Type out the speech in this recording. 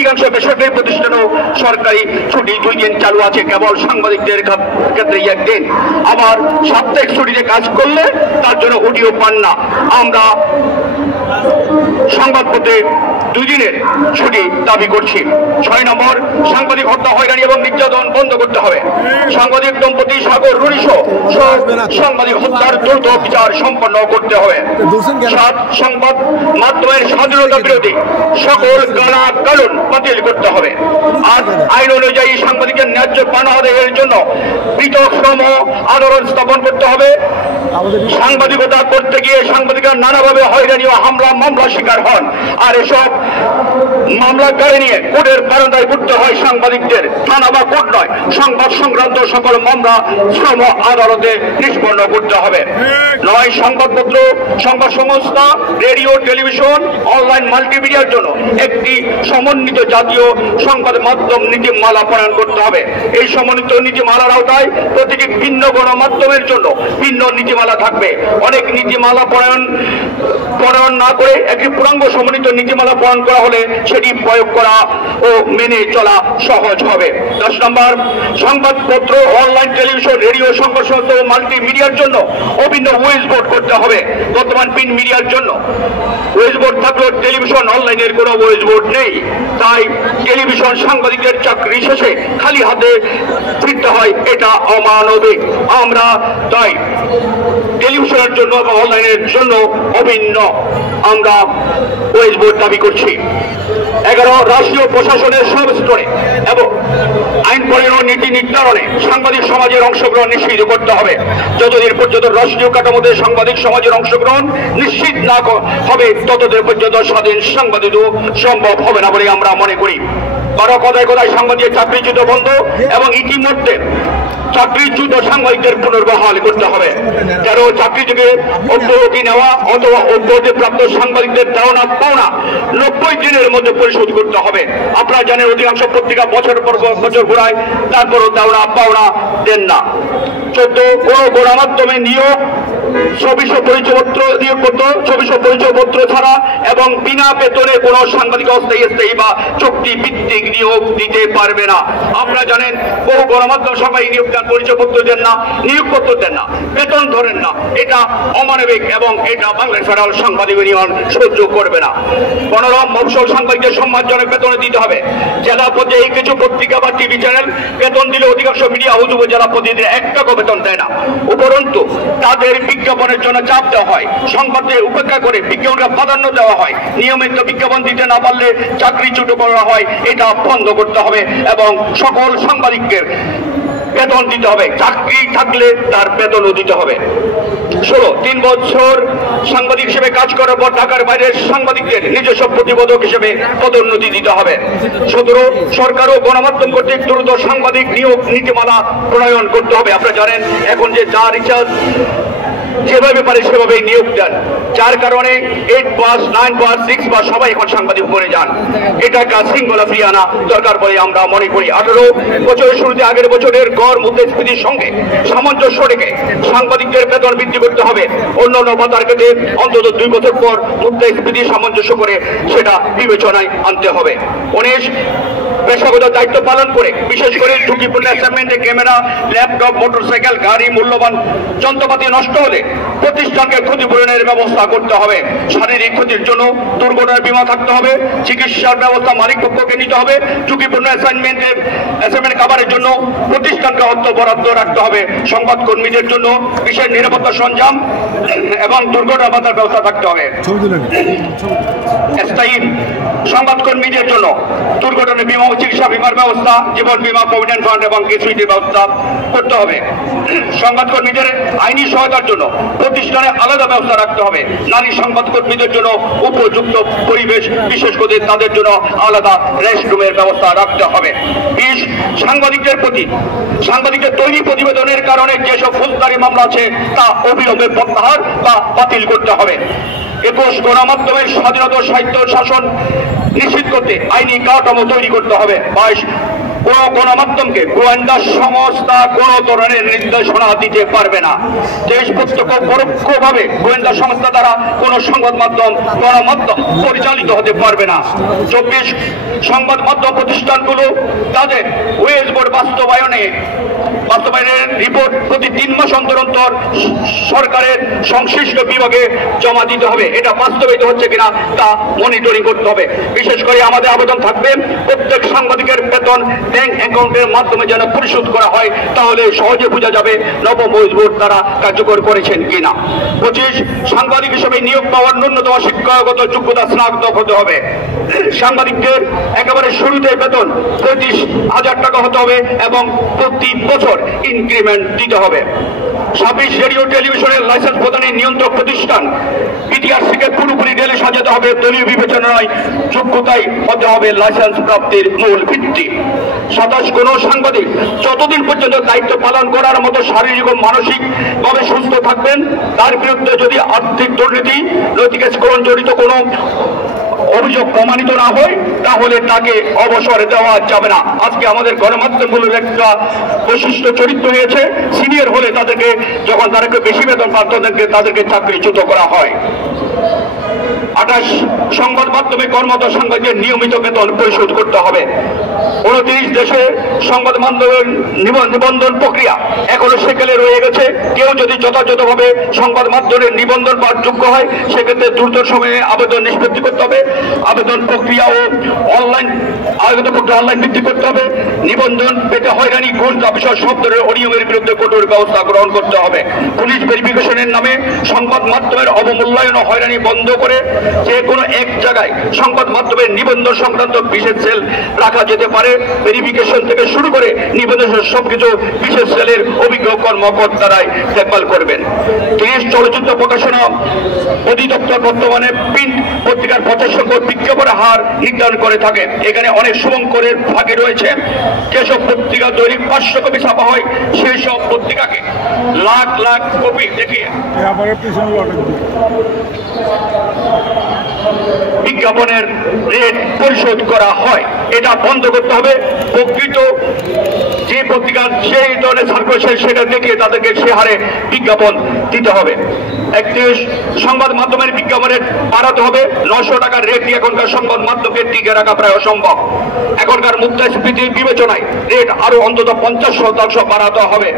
অধিকাংশ বেসরকারি প্রতিষ্ঠানও সরকারি ছুটি 2 দিন চালু আছে, কেবল সাংবাদিকদের ক্ষেত্রে 1 দিন। আবার সাপ্তাহিক ছুটিতে কাজ করলে তার জন্য উটিও পান না। আমরা সংবাদপত্রে 2 দিনের ছুটি দাবি করছি। 6 নম্বর, সাংবাদিক হত্যা, হয়রানি এবং নির্যাতন বন্ধ করতে হবে। সাংবাদিক দম্পতি সাগর রুনিসহ সাংবাদিক হত্যার দ্রুত বিচার সম্পন্ন করতে হবে। 7, সংবাদ মাধ্যমের স্বাধীনতা বিরোধী সকল কানুন বাতিল করতে হবে। 8, আইন অনুযায়ী সাংবাদিকের ন্যায্য পাওনা আদায়ের জন্য পৃথক শ্রম আদালত স্থাপন করতে হবে। সাংবাদিকতা করতে গিয়ে সাংবাদিকরা নানাভাবে হয়রানি ও মামলা শিকার হন, আর এসব মামলা গাড়ি নিয়ে কোর্টের বারান্দায় ঘুরতে হয় সাংবাদিকদের। থানা বা কোর্ট নয়, সংবাদ সংক্রান্ত সকল মামলা শ্রম আদালতে নিষ্পন্ন করতে হবে। 9, সংবাদপত্র, সংবাদ সংস্থা, রেডিও, টেলিভিশন, অনলাইন মাল্টিমিডিয়ার জন্য একটি সমন্বিত জাতীয় সংবাদ মাধ্যম নীতিমালা প্রণয়ন করতে হবে। এই সমন্বিত নীতিমালার আওতায় প্রতিটি ভিন্ন গণমাধ্যমের জন্য ভিন্ন নীতিমালা থাকবে। অনেক নীতিমালা প্রণয়ন না করে একটি পূর্ণাঙ্গ সমন্বিত নীতিমালা প্রণয়ন করা হলে সেটি প্রয়োগ করা ও মেনে চলা সহজ হবে। 10 নম্বর, সংবাদপত্র, অনলাইন, টেলিভিশন, রেডিও, সংবাদ সংস্থা ও মাল্টিমিডিয়ার জন্য অভিন্ন ওয়েজ বোর্ড করতে হবে। বর্তমান প্রিন্ট মিডিয়ার জন্য ওয়েজ বোর্ড থাকলেও টেলিভিশন, অনলাইনের কোনো ওয়েজ বোর্ড নেই। তাই টেলিভিশন সাংবাদিকদের চাকরি শেষে খালি হাতে ফিরতে হয়, এটা অমানবিক। আমরা তাই টেলিভিশনের জন্য এবং অনলাইনের জন্য অভিন্ন আমরা ওয়েজ বোর্ড দাবি করছি। 11, রাষ্ট্রীয় প্রশাসনের সব স্তরে এবং আইন প্রণয়ন ও নীতি নির্ধারণে সাংবাদিক সমাজের অংশগ্রহণ নিশ্চিত করতে হবে। যতদিন পর্যন্ত রাষ্ট্রীয় কাঠামোতে সাংবাদিক সমাজের অংশগ্রহণ নিশ্চিত না হবে, ততদিন পর্যন্ত স্বাধীন সাংবাদিক সম্ভব হবে না বলে আমরা মনে করি। কারো কথায় কথায় সাংবাদিকের চাকরিচ্যুত বন্ধ এবং ইতিমধ্যে চাকরিচ্যুত সাংবাদিকদের পুনর্বহাল করতে হবে। কারো চাকরি থেকে অব্যাহতি নেওয়া অথবা অব্যাহতি প্রাপ্ত সাংবাদিকদের দেওয়া পাওনা 90 দিনের মধ্যে পরিশোধ করতে হবে। আপনারা জানেন অধিকাংশ পত্রিকা বছর পর বছর ঘোরায়, তারপরও দেওয়া পাওনা দেন না। 14, কোন গণমাধ্যমে নিয়োগ 2400 পরিচয়পত্র নিয়োগ করতে 2400 পরিচয়পত্র ছাড়া এবং বিনা বেতনে কোন সাংবাদিক অস্থায়ী বা চুক্তি ভিত্তিক নিয়োগ দিতে পারবে না। আপনারা জানেন বহু গণমাধ্যম সবাই নিয়োগ দেন, পরিচয়পত্র দেন না, নিয়োগপত্র দেন না, বেতন ধরেন না। এটা অমানবিক এবং এটা বাংলাদেশ ফেডারেল সাংবাদিক ইউনিয়ন সহ্য করবে না। মনোরম মফস্বল সাংবাদিকদের সম্মানজনক বেতন দিতে হবে। জেলা পর্যায়ে কিছু পত্রিকা বা টিভি চ্যানেল বেতন দিলে অধিকাংশ মিডিয়া হাউস উপজেলা প্রতিনিধি 1 টাকা বেতন দেয় না। উপরন্তু তাদের বিজ্ঞাপনের জন্য চাপ দেওয়া হয়, সংবাদে উপেক্ষা করে বিজ্ঞাপনকে প্রাধান্য দেওয়া হয়, নিয়মিত বিজ্ঞাপন দিতে না পারলে চাকরিচ্যুত করা হয়। এটা বন্ধ করতে হবে এবং সকল সাংবাদিকদের বেতন দিতে হবে। চাকরি থাকলে তার বেতনও দিতে হবে। 16, 3 বছর সাংবাদিক হিসেবে কাজ করার পর ঢাকার বাইরের সাংবাদিকদের নিজস্ব প্রতিবেদক হিসেবে পদোন্নতি দিতে হবে। 17, সরকার ও গণমাধ্যম কর্তৃক দ্রুত সাংবাদিক নিয়োগ নীতিমালা প্রণয়ন করতে হবে। আপনারা জানেন এখন যে যার ইচ্ছা যেভাবে পারে সেভাবেই নিয়োগ দেন, যার কারণে 8 পাস, 9 পাস, 6 পাস সবাই এখন সাংবাদিক বনে যান। এটা একটা শৃঙ্খলা ফিরিয়ে আনা দরকার বলে আমরা মনে করি। 18, বছরের শুরুতে আগের বছরের গড় মুদ্রাস্ফীতির সঙ্গে সামঞ্জস্য রেখে সাংবাদিকদের বেতন বৃদ্ধি করতে হবে। অন্যান্য ভাতার ক্ষেত্রে অন্তত 2 বছর পর মুদ্রাস্ফীতি সামঞ্জস্য করে সেটা বিবেচনায় আনতে হবে। 19, পেশাগত দায়িত্ব পালন করে বিশেষ করে ঝুঁকিপূর্ণ অ্যাসাইনমেন্টে ক্যামেরা, ল্যাপটপ, মোটরসাইকেল, গাড়ি, মূল্যবান যন্ত্রপাতি নষ্ট হলে প্রতিষ্ঠানকে ক্ষতিপূরণের ব্যবস্থা করতে হবে। শারীরিক ক্ষতির জন্য দুর্ঘটনার বীমা থাকতে হবে। চিকিৎসার ব্যবস্থা মালিক পক্ষকে নিতে হবে। ঝুঁকিপূর্ণ অ্যাসাইনমেন্ট কাভারের জন্য প্রতিষ্ঠানকে অর্থ বরাদ্দ রাখতে হবে। সংবাদ কর্মীদের জন্য বিশেষ নিরাপত্তা সরঞ্জাম এবং দুর্ঘটনা ভাতার ব্যবস্থা থাকতে হবে। স্থায়ী সংবাদ কর্মীদের জন্য দুর্ঘটনা বীমা ও চিকিৎসা বীমার ব্যবস্থা, জীবন বীমা, প্রভিডেন্ট ফান্ড এবং গ্র্যাচুইটির ব্যবস্থা করতে হবে। সংবাদ কর্মীদের আইনি সহায়তার জন্য প্রতিষ্ঠানে আলাদা ব্যবস্থা রাখতে হবে। নারী সংবাদ কর্মীদের জন্য উপযুক্ত পরিবেশ, বিশেষ করে তাদের জন্য আলাদা রেস্টরুমের ব্যবস্থা রাখতে হবে। 20, সাংবাদিকদের প্রতি সাংবাদিকদের তৈরি প্রতিবেদনের কারণে যেসব ফৌজদারি মামলা আছে তা অবিলম্বে প্রত্যাহার বা বাতিল করতে হবে। 21, গণমাধ্যমের স্বাধীনতা, সাহিত্য শাসন নিশ্চিত করতে আইনি কাঠামো তৈরি করতে হবে। 22, কোনো গণমাধ্যমকে গোয়েন্দা সংস্থা কোনো ধরনের নির্দেশনা দিতে পারবে না। দেশ প্রত্যক্ষ পরোক্ষভাবে গোয়েন্দা সংস্থা দ্বারা কোনো সংবাদ মাধ্যম গণমাধ্যম পরিচালিত হতে পারবে না। 24 সংবাদ মাধ্যম প্রতিষ্ঠানগুলো তাদের ওয়েজ বোর্ড বাস্তবায়নের রিপোর্ট প্রতি 3 মাস অন্তর অন্তর সরকারের সংশ্লিষ্ট বিভাগে জমা দিতে হবে। এটা বাস্তবায়িত হচ্ছে কিনা তা মনিটরিং করতে হবে। বিশেষ করে আমাদের আবেদন থাকবে প্রত্যেক সাংবাদিকের বেতন ব্যাংক অ্যাকাউন্টের মাধ্যমে যেন পরিশোধ করা হয়, তাহলে সহজে বোঝা যাবে নবম ওয়েজ বোর্ড তারা কার্যকর করেছেন কিনা। 25 সাংবাদিক হিসেবে নিয়োগ পাওয়ার ন্যূনতম শিক্ষাগত যোগ্যতা স্নাতক হতে হবে। সাংবাদিকদের একেবারে শুরুতে বেতন 35,000 টাকা হতে হবে এবং প্রতি বছর ইনক্রিমেন্ট দিতে হবে। 26 রেডিও টেলিভিশনের লাইসেন্স প্রদানের নিয়ন্ত্রক প্রতিষ্ঠান বিটিআরসিকে পুরোপুরি ঢেলে সাজাতে হবে। দলীয় বিবেচনা নয়, যোগ্যতাই হতে হবে লাইসেন্স প্রাপ্তির মূল ভিত্তি। 27 কোন সাংবাদিক যতদিন পর্যন্ত দায়িত্ব পালন করার মতো শারীরিক ও মানসিক ভাবে সুস্থ থাকবেন, তার বিরুদ্ধে যদি আর্থিক দুর্নীতি নৈতিক স্খলন জড়িত কোনো অভিযোগ প্রমাণিত না হয়, তাহলে তাকে অবসর দেওয়া যাবে না। আজকে আমাদের গণমাধ্যমগুলোর একটা বৈশিষ্ট্য চরিত্র হয়েছে, সিনিয়র হলে তাদেরকে যখন তাদেরকে বেশি বেতন প্রাপ্ত তাদেরকে চাকরিচ্যুত করা হয়। 28 সংবাদ মাধ্যমে কর্মরত সাংবাদিকদের নিয়মিত বেতন পরিশোধ করতে হবে। 29 দেশে সংবাদ মাধ্যমের নিবন্ধন প্রক্রিয়া এখনো সেকেলে রয়ে গেছে। কেউ যদি যথাযথভাবে সংবাদ মাধ্যমের নিবন্ধন পাওয়ার যোগ্য হয়, সেক্ষেত্রে দ্রুত সময়ে আবেদন নিষ্পত্তি করতে হবে। আবেদন প্রক্রিয়া ও অনলাইন ভিত্তি করতে হবে। নিবন্ধন পেতে হয়রানি, ঘুষ, বিষয় সব ধরনের অনিয়মের বিরুদ্ধে কঠোর ব্যবস্থা গ্রহণ করতে হবে। পুলিশ ভেরিফিকেশনের নামে সংবাদ মাধ্যমের অবমূল্যায়ন ও হয়রানি বন্ধ করে যে কোনো এক জায়গায় সংবাদ মাধ্যমের নিবন্ধন সংক্রান্ত বিশেষ সেল রাখা যেতে পারে। ভেরিফিকেশন থেকে শুরু করে নিবন্ধন সবকিছু বিশেষ সেলের অভিজ্ঞ কর্মকর্তারাই দেখভাল করবেন। 30 চলচ্চিত্র প্রকাশনা অধিদপ্তর বর্তমানে প্রিন্ট পত্রিকার প্রচার সংখ্যক বিজ্ঞাপনের হার নির্ধারণ করে থাকে। এখানে অনেক শুভঙ্করের ভাগে রয়েছে। যেসব পত্রিকা দৈনিক 500 কপি ছাপা হয়, সেই সব পত্রিকাকে লাখ লাখ কপি দেখে বিজ্ঞাপনের রেট পরিশোধ করা হয়। এটা বন্ধ করতে হবে। প্রকৃত যে পত্রিকার সেই ধরনের সার্কুলেশন সেটা দেখে তাদেরকে সে হারে বিজ্ঞাপন দিতে হবে। 31 সংবাদ মাধ্যমের বিজ্ঞাপনের বাড়াতে হবে। 900 টাকার রেট দিয়ে এখনকার সংবাদ মাধ্যমকে টিকে রাখা প্রায় অসম্ভব। এখনকার মুদ্রাস্ফীতির বিবেচনায় রেট আরো অন্তত 50% বাড়াতে হবে।